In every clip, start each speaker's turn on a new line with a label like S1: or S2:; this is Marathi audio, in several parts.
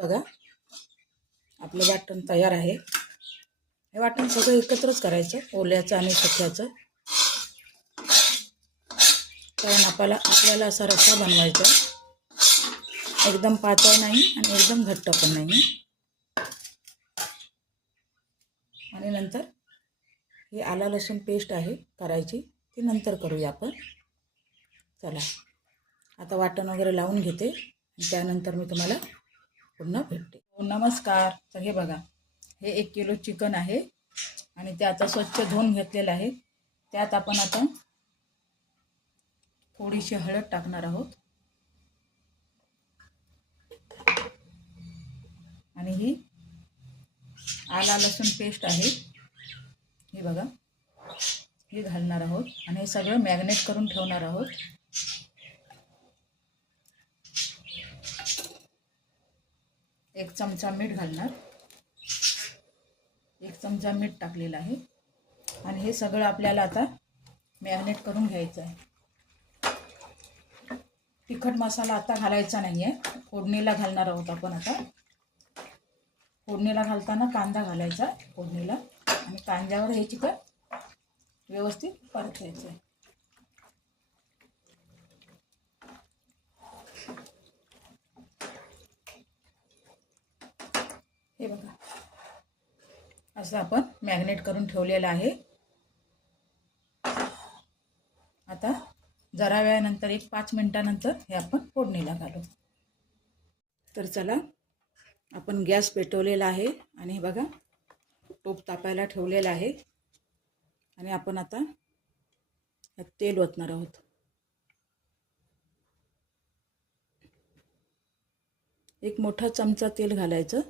S1: बघा. आपलं वाटण तयार आहे. हे वाटण सगळं एकत्रच करायचं ओल्याचं आणि सुक्याचं. कारण आपल्याला आपल्याला असा रस्सा बनवायचा एकदम पातळ नाही आणि एकदम घट्ट पण नाही. आणि नंतर ही आला लसूण पेस्ट आहे करायची ती नंतर करूया आपण. चला. आता वाटण वगैरे लावून घेते. त्यानंतर मी तुम्हाला पुन्हा भेटते हो, नमस्कार. तर हे बघा हे एक किलो चिकन आहे आणि ते आता स्वच्छ धुवून घेतलेलं आहे. त्यात आपण आता थोडीशी हळद टाकणार आहोत. आणि ही आला लसूण पेस्ट आहे. हे बघा हे घालणार आहोत. आणि हे सगळं मॅग्नेट करून ठेवणार आहोत. एक चमचा मीठ घालणार. एक चमचा मीठ टाकलेलं आहे. आणि हे सगळं आपल्याला आता मॅरिनेट करून घ्यायचं आहे. तिखट मसाला आता घालायचा नाही आहे फोडणीला घालणार आहोत आपण आता. फोडणीला घालताना कांदा घालायचा फोडणीला. आणि कांद्यावर हे चिकन व्यवस्थित परतायचं आहे. हे बघा. असं आपण मॅग्नेट करून ठेवलेलं आहे. आता जरा वेळानंतर एक पाच मिनटानंतर हे आपण फोडणीला घालू. तर चला आपण गॅस पेटवलेला आहे आणि हे बघा टोप तापायला ठेवलेला आहे. आणि आपण आता तेल ओतणार आहोत. एक मोठा चमचा तेल घालायचं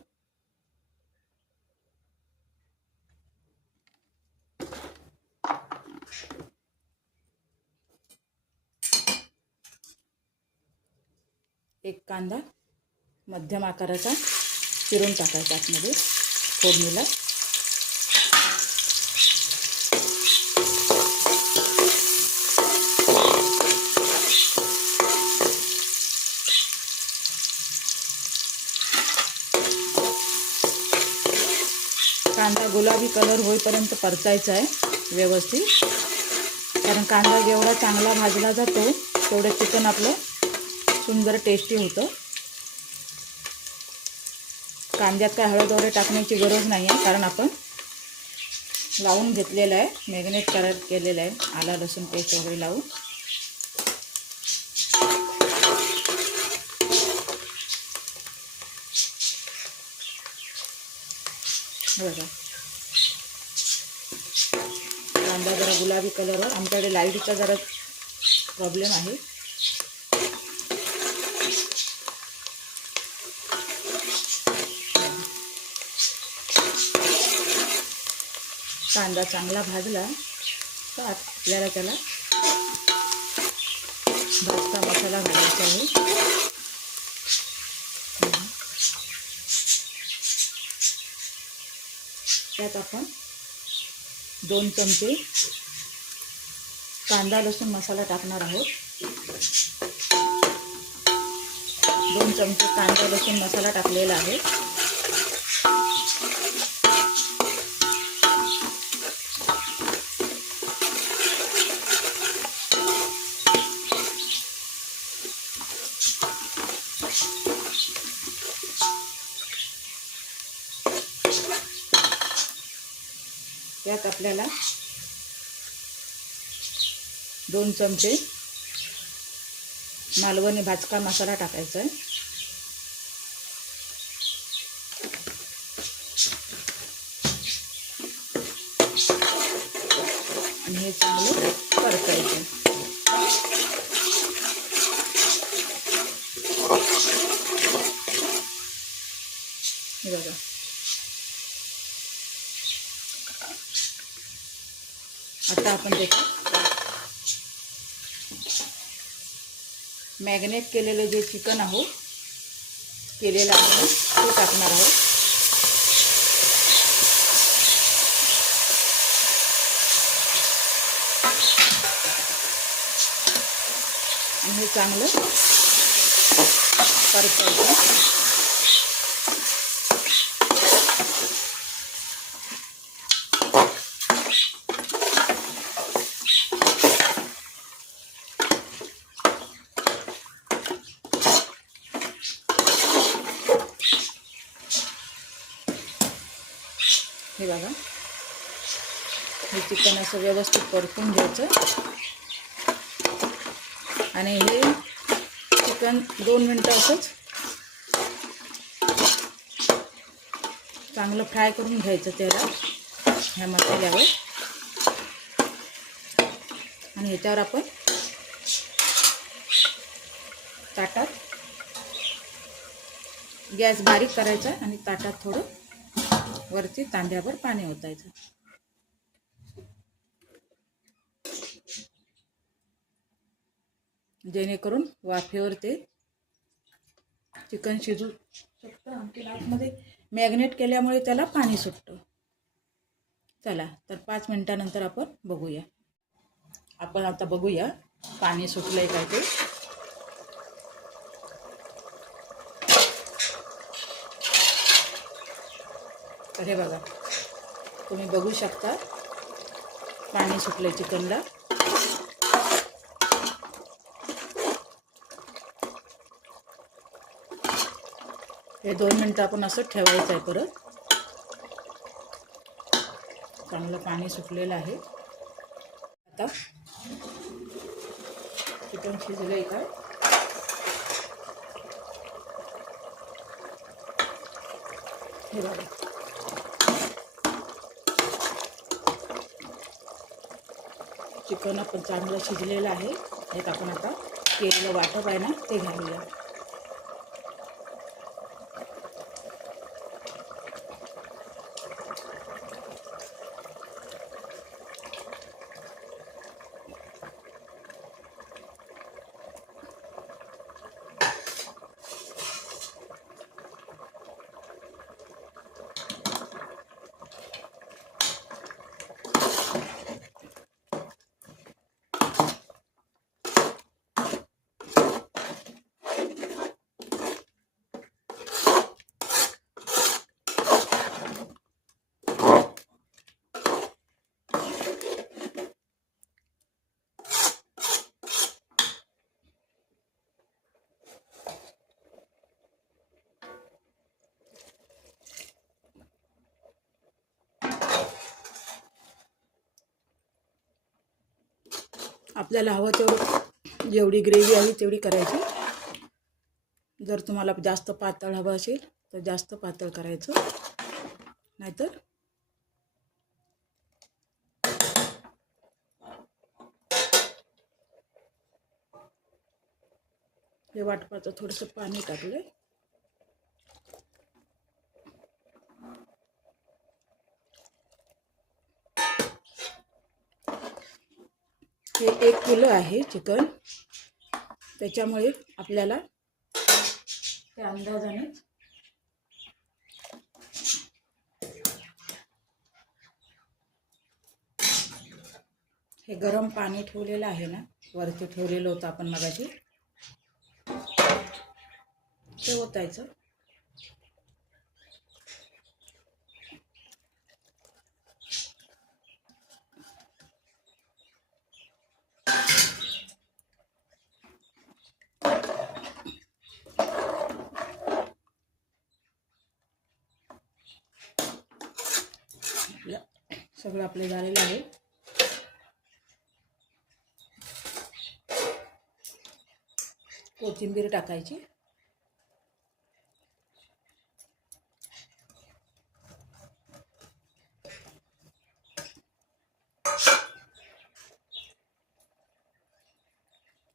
S1: एक कांदा मध्यम आकाराचा चिरून टाकायचा आतमध्ये फोडणीला. कांदा गुलाबी कलर होईपर्यंत परतायचा आहे व्यवस्थित. कारण कांदा जेवढा चांगला भाजला जातो तेवढं चिकन आपलं सुंदर टेस्टी होतं. कांद्यात काय हळद वगैरे टाकण्याची गरज नाही आहे कारण आपण लावून घेतलेलं आहे मॅग्नेट करत केलेलं आहे आला लसूण पेस्ट वगैरे लावून. बघा. कांदा जरा गुलाबी कलरवर आमच्याकडे लाईटचा जरा प्रॉब्लेम आहे. कांदा चांगला भाजला तर आपल्याला त्याला भाजता मसाला घालायचा आहे. त्यात आपण दोन चमचे कांदा लसूण मसाला टाकणार आहोत. दोन चमचे कांदा लसूण मसाला टाकलेला आहे. त्यात आपल्याला दोन चमचे मालवणी भाजका मसाला टाकायचा आहे. आणि हे चांगलं परतायचं हे बघा. आता आपण त्याच्यात मॅग्नेट केलेलं जे चिकन आहोत केलेलं आहे ते टाकणार आहोत. आणि हे चांगलं परतायचं हे बघा. हे चिकन असं व्यवस्थित परतून घ्यायचं. आणि हे चिकन दोन मिनटं असंच चांगलं फ्राय करून घ्यायचं त्याला ह्या मसाल्यावर. आणि ह्याच्यावर आपण ताटात गॅस बारीक करायचा आणि ताटात थोडं वरती तांब्यावर पाणी ओतायचं. जेणेकरून वाफेवर ते चिकन शिजू शकतं. आणखी आतमध्ये मॅग्नेट केल्यामुळे त्याला पाणी सुटतं. चला तर पाच मिनटानंतर आपण बघूया. आपण आता बघूया पाणी सुटलंय काय ते. तर हे बघा तुम्ही बघू शकता पाणी सुटलं चिकनला. हे दोन मिनटं आपण असं ठेवायचं आहे परत. चांगलं पाणी सुटलेलं आहे. आता चिकन शिजलं आहे का? हे बघा. चिकन आपण चांगलं शिजलेलं आहे. यात आपण आता केलेलं वाटप आहे ना ते घालूया. आपल्याला हवं तेवढं जेवढी ग्रेव्ही आहे तेवढी करायची. जर तुम्हाला जास्त पातळ हवं असेल तर जास्त पातळ करायचं. नाहीतर हे वाटपाचं थोडंसं पाणी टाकलं आहे एक किलो आहे चिकन. त्याच्यामुळे आपल्याला त्या अंदाजाने हे गरम पाणी ठेवलेलं आहे ना वरती ठेवलेलं होतं आपण मगाशी. ते ओतायचं आपलं सगळं आपलं झालेलं आहे. कोथिंबीर टाकायची.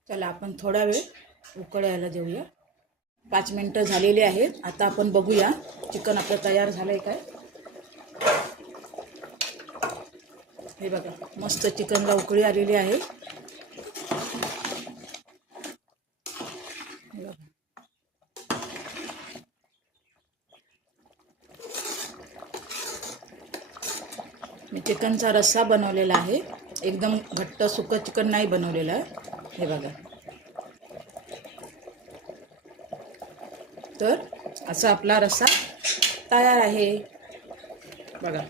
S1: चला आपण थोडा वेळ उकळायला देऊया. पाच मिनटं झालेली आहेत. आता आपण बघूया चिकन आपलं तयार झालं आहे काय. हे बघा मस्त चिकनला उकळी आलेली आहे. मी चिकनचा रस्सा बनवलेला आहे. एकदम घट्ट सुकं चिकन नाही बनवलेलं. आहे हे बघा. तर असा आपला रस्सा तयार आहे. बघा.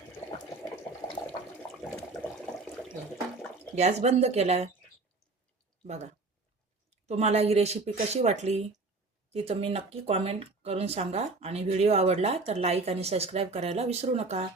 S1: गॅस बंद केला बघा तुम्हाला ही रेसिपी कशी वाटली ती तुम्ही नक्की कॉमेंट करून सांगा. आणि व्हिडिओ आवडला तर लाईक आणि सबस्क्राईब करायला विसरू नका.